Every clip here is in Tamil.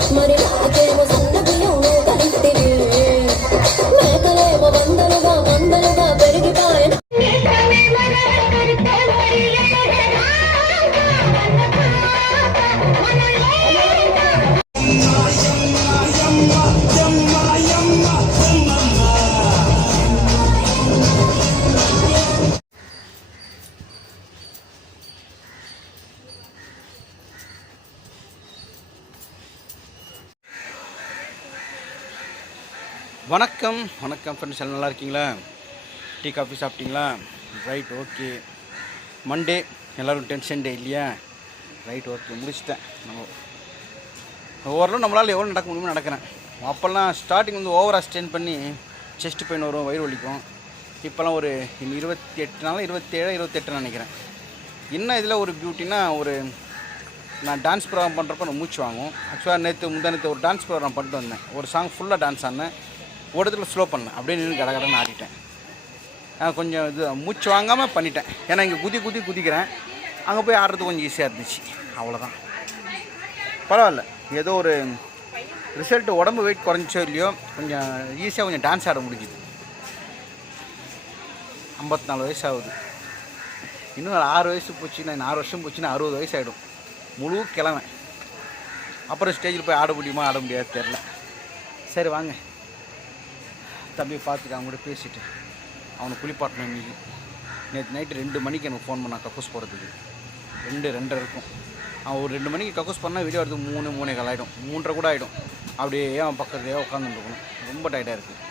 生まれたけも வணக்கம். வணக்கம் ஃப்ரெண்ட்ஸ் எல்லாம் நல்லா இருக்கீங்களா? டீ காஃபி சாப்பிட்டீங்களா? ரைட் ஓகே மண்டே எல்லோரும் டென்ஷன் டே இல்லையா? ரைட் ஓகே முடிச்சிட்டேன். நம்ம ஓரளவு நம்மளால் எவ்வளோ நடக்க முடியுமோ நடக்கிறேன். அப்போல்லாம் ஸ்டார்டிங் வந்து ஓவராக ஸ்ட்ரெயின் பண்ணி செஸ்ட் பெயின் வரும் வயிறு வலிக்கும். இப்போல்லாம் ஒரு இருபத்தி எட்டு நாள் இருபத்தேழு இருபத்தெட்டுன்னு நினைக்கிறேன். என்ன இதில் ஒரு பியூட்டினா ஒரு நான் டான்ஸ் ப்ரோக்ராம் பண்ணுறப்ப நான் மூச்சு வாங்கும். ஆக்சுவலாக நேற்று முந்தா நேற்று ஒரு டான்ஸ் ப்ரோக்ராம் பண்ணிட்டு வந்தேன். ஒரு சாங் ஃபுல்லாக டான்ஸ் ஆடினேன். ஒரு இடத்துல ஸ்லோ பண்ணேன் அப்படியே நின்று கட கடன்னு ஆடிட்டேன். நான் கொஞ்சம் இது மூச்சு வாங்காமல் பண்ணிட்டேன். ஏன்னா இங்கே குதி குதி குதிக்கிறேன். அங்கே போய் ஆடுறது கொஞ்சம் ஈஸியாக இருந்துச்சு. அவ்வளோதான் பரவாயில்ல. ஏதோ ஒரு ரிசல்ட் உடம்பு வெயிட் குறைஞ்சோ இல்லையோ கொஞ்சம் ஈஸியாக கொஞ்சம் டான்ஸ் ஆட முடிஞ்சுது. ஐம்பத்தி நாலு வயசு ஆகுது. இன்னும் ஆறு வயசு போச்சுன்னா ஆறு வருஷம் போச்சுன்னா அறுபது வயசு ஆகிடும் முழு கிழமை. அப்புறம் ஸ்டேஜில் போய் ஆட முடியுமா ஆட முடியாது தெரில சரி வாங்க. தம்பி பார்த்துட்டு அவங்க கூட பேசிட்டு அவனை குளிப்பாட்டணும் இன்னைக்கு. நேற்று நைட்டு ரெண்டு மணிக்கு எனக்கு ஃபோன் பண்ணான் கக்கூஸ் போகிறதுக்கு ரெண்டு ரெண்டரை இருக்கும். அவன் ஒரு ரெண்டு மணிக்கு கக்கூஸ் பண்ணால் வீடியோ வரதுக்கு மூணு மூணே கால் ஆகிடும் மூன்றரை கூட ஆகிடும் அப்படியே அவன் பக்கத்துலேயே உட்காந்துருக்கணும் ரொம்ப டயர்டாக இருக்குது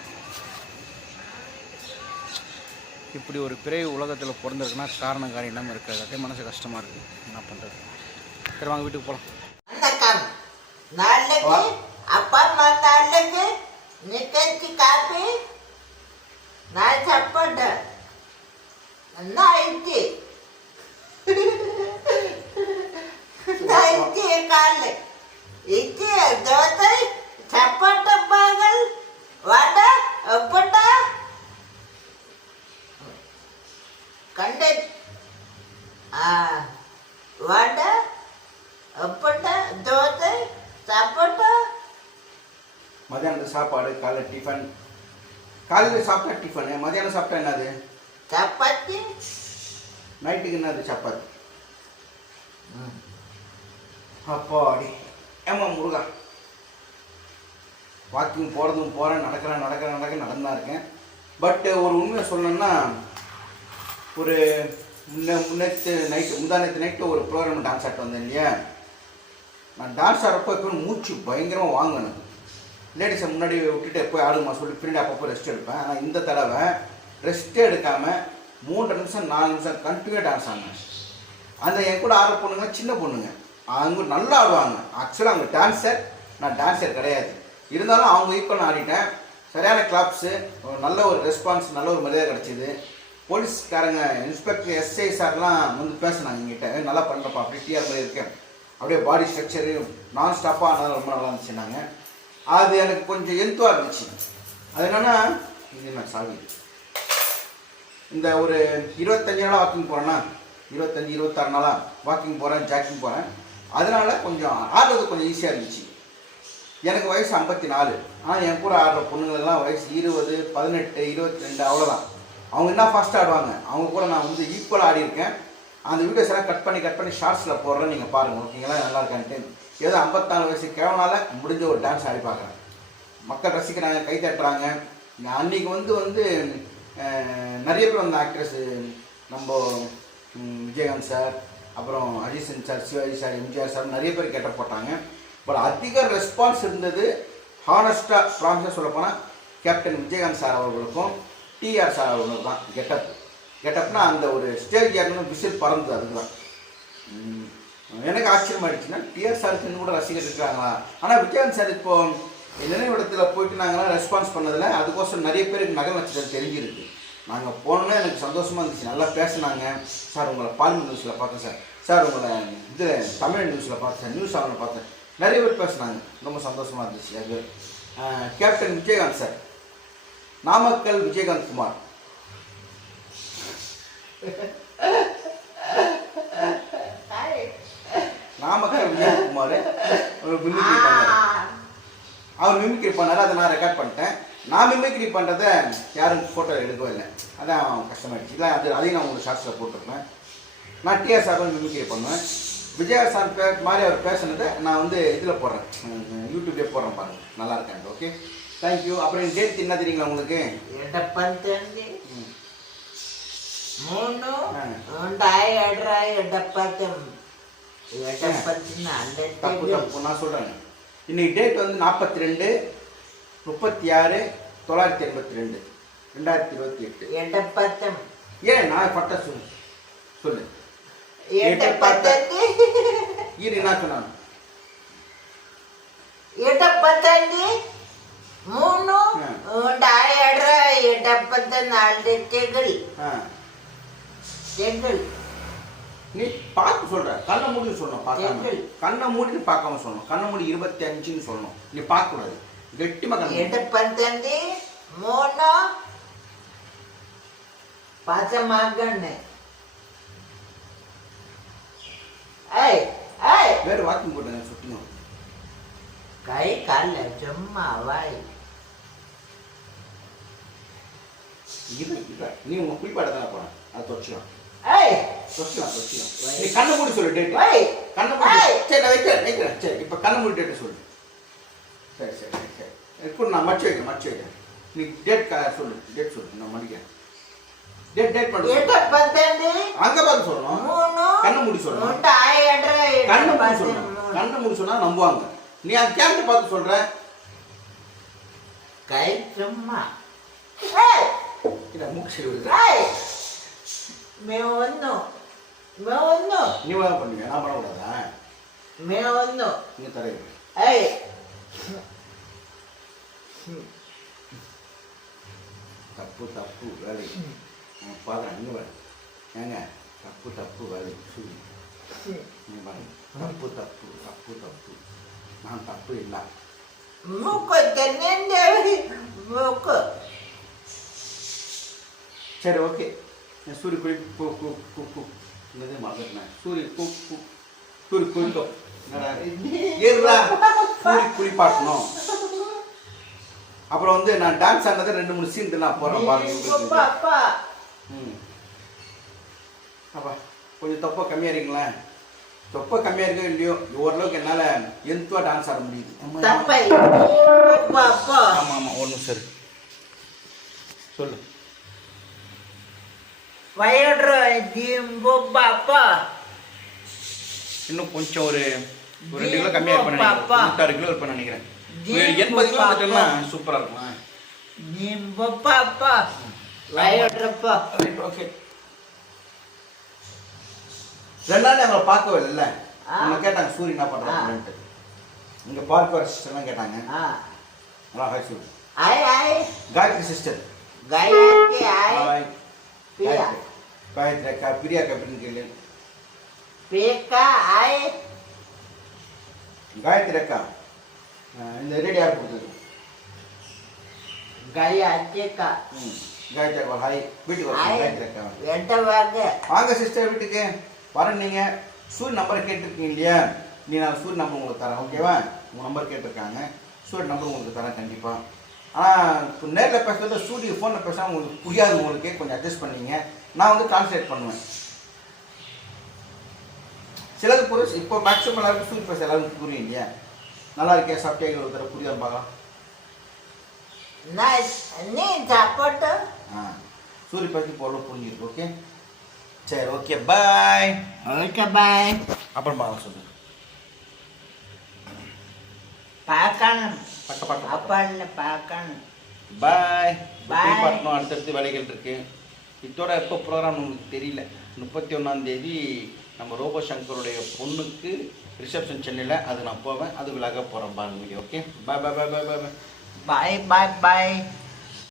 இப்படி ஒரு பிறகு உலகத்தில் பிறந்திருக்குன்னா காரணம் காரியம் இல்லாமல் இருக்காது. மனசு கஷ்டமாக இருக்குது என்ன பண்ணுறது சரி வாங்க வீட்டுக்கு போகலாம் அப்பா அம்மா నీకొచ్చి కాపీ నా చెప్పండి నా ఇంటి నా ఇంటి కాళ్ళు ఇంటి దోత చెప్పంట బాగా వాట ఒప్పట కండ వాట ఒప్పట దోత చెప్పంట மதியானத்து சாப்பாடு காலைல டிஃபன் காலையில் சாப்பிட்டா டிஃபனு மதியானம் சாப்பிட்டா என்னது? சப்பாத்தி. நைட்டுக்கு என்னது சப்பாத்தி? அப்பாடி. ஏமா முருகா? வாக்கிங் போகிறதும் போகிறேன் நடக்கிறேன் நடக்கிறேன் நடக்க நடந்தா இருக்கேன். பட் ஒரு உண்மையை சொல்லணும்னா ஒரு முன்ன முன்னேற்று நைட்டு முந்தா நேற்று நைட்டு ஒரு ப்ரோக்ராம் டான்ஸ் ஆட்டு வந்தேன் இல்லையா? நான் டான்ஸ் ஆடுறப்போ இப்போ மூச்சு பயங்கரமாக வாங்கணும். லேடிஸை முன்னாடி விட்டுட்டு போய் ஆடுமா சொல்லி பின்னாடி அப்பப்போ ரெஸ்ட் எடுப்பேன். ஆனால் இந்த தடவை ரெஸ்ட்டே எடுக்காமல் மூன்று நிமிஷம் நாலு நிமிஷம் கண்டினியூ டான்ஸ் ஆடினேன் அந்த என் கூட ஆடுற பொண்ணுங்க சின்ன பொண்ணுங்க அவங்க நல்லா ஆடுவாங்க. ஆக்சுவலாக அவங்க டான்ஸர் நான் டான்ஸர் கிடையாது. இருந்தாலும் அவங்க ஈக்குவல் ஆடிட்டேன். சரியான கிளாப்ஸு நல்ல ஒரு ரெஸ்பான்ஸ் நல்ல ஒரு மரியாதை கிடச்சிது. போலீஸ்காரங்க இன்ஸ்பெக்டர் எஸ்ஐ சார்லாம் வந்து பேசினாங்க எங்கிட்ட நல்லா பண்ணுறப்பா அப்படி டிஆர் மாதிரி இருக்கேன். அப்படியே பாடி ஸ்ட்ரக்சரு நான் ஸ்டாப்பாக ஆனால் ரொம்ப நல்லா இருந்துச்சுன்னாங்க. அது எனக்கு கொஞ்சம் எந்துவாக இருந்துச்சு. அது என்னென்னா இது நான் சாவி. இந்த ஒரு இருபத்தஞ்சு நாளாக வாக்கிங் போகிறேன்னா இருபத்தஞ்சி இருபத்தாறு நாளாக வாக்கிங் போகிறேன் ஜாக்கிங் போகிறேன் அதனால கொஞ்சம் ஆடுறது கொஞ்சம் ஈஸியாக இருந்துச்சு. எனக்கு வயசு ஐம்பத்தி நாலு ஆனால் என் கூட ஆடுற பொண்ணுங்களெல்லாம் வயசு இருபது பதினெட்டு இருபத்தி ரெண்டு அவ்வளோதான் அவங்க என்ன ஃபாஸ்ட்டாக ஆடுவாங்க? அவங்க கூட நான் வந்து ஈக்குவலாக ஆடியிருக்கேன். அந்த வீடியோஸ் எல்லாம் கட் பண்ணி கட் பண்ணி ஷார்ட்ஸில் போடுறேன் நீங்கள் பாருங்கள் ஓகேங்களா? நல்லா இருக்கான்ட்டு. ஏதோ ஐம்பத்தாலு வயசு கேவனால் முடிஞ்ச ஒரு டான்ஸ் ஆடி பார்க்குறேன். மக்கள் ரசிக்கிறாங்க கை தட்டுறாங்க. அன்றைக்கி வந்து வந்து நிறைய பேர் வந்த ஆக்ட்ரஸ் நம்ம விஜயகாந்த் சார் அப்புறம் adjacent sir Sivaji sir MGR sir நிறைய பேர் கேட்ட போட்டாங்க. பட் அதிக ரெஸ்பான்ஸ் இருந்தது ஹானஸ்ட்டாக ப்ராமிஸாக சொல்லப்போனால் கேப்டன் விஜயகாந்த் சார் அவர்களுக்கும் டிஆர் சார் அவர்களுக்கும் தான் கெட்டப் கெட்டப்னா அந்த ஒரு ஸ்டேஜ் ஏறணும் விசில் பறந்தது அதுக்கு தான் எனக்கு ஆச்சரியமாயிடுச்சுன்னா டிஆர் சாருக்கு கூட ரசிகர் இருக்காங்களா? ஆனால் விஜயகாந்த் சார் இப்போ நினைவிடத்தில் போயிட்டு நாங்களாம் ரெஸ்பான்ஸ் பண்ணதில் அதுக்கோசரம் நிறைய பேருக்கு நகை நட்சத்திரம் தெரிஞ்சிருக்கு. நாங்கள் போனோன்னே எனக்கு சந்தோஷமாக இருந்துச்சு. நல்லா பேசுனாங்க. சார் உங்களை பாலிமர் நியூஸில் பார்த்தேன் சார் சார் உங்களை இது தமிழ் நியூஸில் பார்த்தேன் சார் நியூஸ் அவனை பார்த்தேன். நிறைய பேர் பேசினாங்க. ரொம்ப சந்தோஷமாக இருந்துச்சு. அது captain Vijayakanth sir Namakkal Vijayakanth Kumar. Namakkal Vijayakumar mimicry பண்ணார். அவர் மிமிக்ரி பண்ணார் அதை நான் ரெக்கார்ட் பண்ணிட்டேன். நான் மிமிக்ரி பண்ணுறத யாரும் ஃபோட்டோ எடுக்கவே இல்லை. அதான் கஷ்டமாயிடுச்சு. இல்லை அது அதையும் நான் உங்களுக்கு ஷார்ட்ஸில் போட்டிருப்பேன். நான் டிஆர் சார் மிமிக்ரி பண்ணுவேன். விஜயா சார் பே மாதிரி அவர் பேசுனதை நான் வந்து இதில் போடுறேன். யூடியூப்லேயே போடுறேன் பாருங்கள் நல்லா இருக்கேன் ஓகே தேங்க்யூ அப்புறம் டேட் என்ன தெரியுங்களா உங்களுக்கு? மூணு. ரெண்டாயிரம் எடப்பாத்தம் தப்பு தப்பு. நான் சொல்கிறேங்க இன்னைக்கு டேட் வந்து நாற்பத்தி ரெண்டு முப்பத்தி ஆறு தொள்ளாயிரத்தி எண்பத்தி ரெண்டு ரெண்டாயிரத்தி இருபத்தி எட்டு. எட்டப்பத்தம் ஏன்? நான் பட்ட சொல்லு. சொல்லு எட்டப்பத்தஞ்சு இரு நான் சொன்னாங்க எட்டப்பத்தஞ்சு மூணு ரெண்டாயிரம் எட்டப்பத்தஞ்சு நாலு செங்கல் செங்கல் நீ பார்த்து சொல்ற. கண்ணை மூடி சொல்லணும் கண்ணை மூடிட்டு பார்க்காம சொல்லணும். கண்ணை மூடி இருபத்தி அஞ்சுன்னு சொல்லணும். நீ பார்க்க கூடாது கெட்டி மக்கள் எட்டு மோனா மூணு பச்சமாகன்னு ஏய் ஏய். வேற வாக்கிங் போட்டாங்க சுத்தணும். கை கால ஜம்மா வாய். இரு நீ உங்க குறிப்பாடத்தான போன? அது தொடச்சிடும் ஏய். நீ கண்ணை மூடி சொல்லு டேட் கண்ணு மூடி சரி நான் வைக்கிறேன் வைக்கிறேன் சரி இப்போ கண்ணு மூடி டேட்டு சொல்லு. சரி சரி சரி சரி. இப்போ நான் மடிச்சு வைக்கிறேன் மடிச்சு வைக்கிறேன். நீ டேட் சொல்லு டேட் சொல்லு நான் மடிக்கிறேன் டேட் டேட் பண்ணு. அங்க பார்த்து சொல்லணும். கண்ணை மூடி சொல்லணும். கண்ணை மூடி கண்ணை மூடி நம்புவாங்க. நீ அந்த கேமரா பார்த்து சொல்ற. கை சும்மா. ஏய் இத மூக்கு मैं वन्नो நீ வா பண்ணுங்க நான் பண்ண கூடாதா? मैं वन्नो நீ தரே ஏய். தப்பு தப்பு வேலை. நான் பாக்குறேன் இங்க பாரு. ஏங்க? தப்பு தப்பு வேலை. சொல்லு நீ பாருங்க தப்பு தப்பு தப்பு தப்பு. நான் தப்பு இல்லை. மூக்கு தென்னேந்தேவி மூக்கு. சரி ஓகே. சூரிய குறிப்பு என்னது மறந்துட்டேன் சூரிய சூரிய குளிக்கும் சூரிய குளிப்பாட்டணும் அப்புறம் வந்து நான் டான்ஸ் ஆனதை ரெண்டு மூணு சீன் நான் போகிறேன் பாருங்க ம். அப்பா கொஞ்சம் தொப்பை கம்மியாக இருக்கீங்களேன். தொப்பை கம்மியாக இருக்கோ இல்லையோ ஓரளவுக்கு என்னால் எந்தவா டான்ஸ் ஆட முடியுது. ஆமாம் ஆமாம் ஒரு நிமிஷம். சொல்லு. வயடுற ஜிம்பு பாப்பா. இன்னும் கொஞ்சம் ஒரு ஒரு ரெண்டு கிலோ கம்மியாக இருப்பேன். நூற்றாறு கிலோ இருப்பேன் நினைக்கிறேன். எண்பது கிலோ. வந்துட்டேன்னா சூப்பராக இருக்குமா? ஜிம்பு பாப்பா. வயடுறப்பா. ரைட் ஓகே ரெண்டு நாள் அவங்களை பார்க்கவே இல்லைல்ல ஆ. அவங்க கேட்டாங்க சூரிய என்ன பண்ணுறாங்கன்ட்டு இங்கே பார்க்க சிஸ்டர்லாம் கேட்டாங்க. அதான் ஹாய் சூரிய ஆய் ஆய் காயத்ரி சிஸ்டர் காயத்ரி ஆய் ஹாய் அக்கா பிரியா அப்படின்னு கேளு. பேக்கா ஆய் காயத்ரி அக்கா இந்த ரேடியோ யார் கொடுத்தது காயத்ரிக்கா ம் காயத்ரி அக்கா ஹாய் வீட்டுக்கு காயத்ரி அக்கா எட்ட வாங்க. வாங்க சிஸ்டர் வீட்டுக்கு. வரேன் நீங்கள் சூரிய நம்பரை கேட்டிருக்கீங்க இல்லையா? நீ நான் சூரிய நம்பர் உங்களுக்கு தரேன் ஓகேவா உங்கள் நம்பர் கேட்டிருக்காங்க. சூரிய நம்பர் உங்களுக்கு தரேன் கண்டிப்பாக ஆனால் இப்போ நேரில் பேசுறது சூரிய ஃபோனில் பேசினா உங்களுக்கு புரியாது உங்களுக்கு. கொஞ்சம் அட்ஜஸ்ட் பண்ணீங்க. நான் வந்து டிரான்ஸ்லேட் பண்ணுவேன். சிலது புரியும் இப்போ மேக்ஸிமம் எல்லாருக்கும் சூரிய பேச எல்லாருக்கும் புரியும் இல்லையா? நல்லா இருக்கே சாப்பிட்டே ஒரு தடவை புரியாதுன்னு பார்க்கலாம் ஆ சூரிய பேசி போல புரிஞ்சிருக்கு ஓகே சரி ஓகே பாய் ஓகே பாய் அப்புறம் பார்க்கலாம் சொல்லு பார்க்கணும். பக்க பக்க அப்பான்னு பார்க்கணும். பாய். பாய் பார்க்கணும் அடுத்தடுத்து வேலைகள் இருக்கு. இதோட எப்போ ப்ரோக்ராம் நமக்கு தெரியல. முப்பத்தி ஒன்றாம் தேதி நம்ம ரோபோ சங்கருடைய பொண்ணுக்கு ரிசப்ஷன் சென்னையில். அது நான் போவேன். அது விலாக போகிறேன் பாருங்க ஓகே பாய் பாய் பாய் பாய் பாய் பாய் பாய் பாய்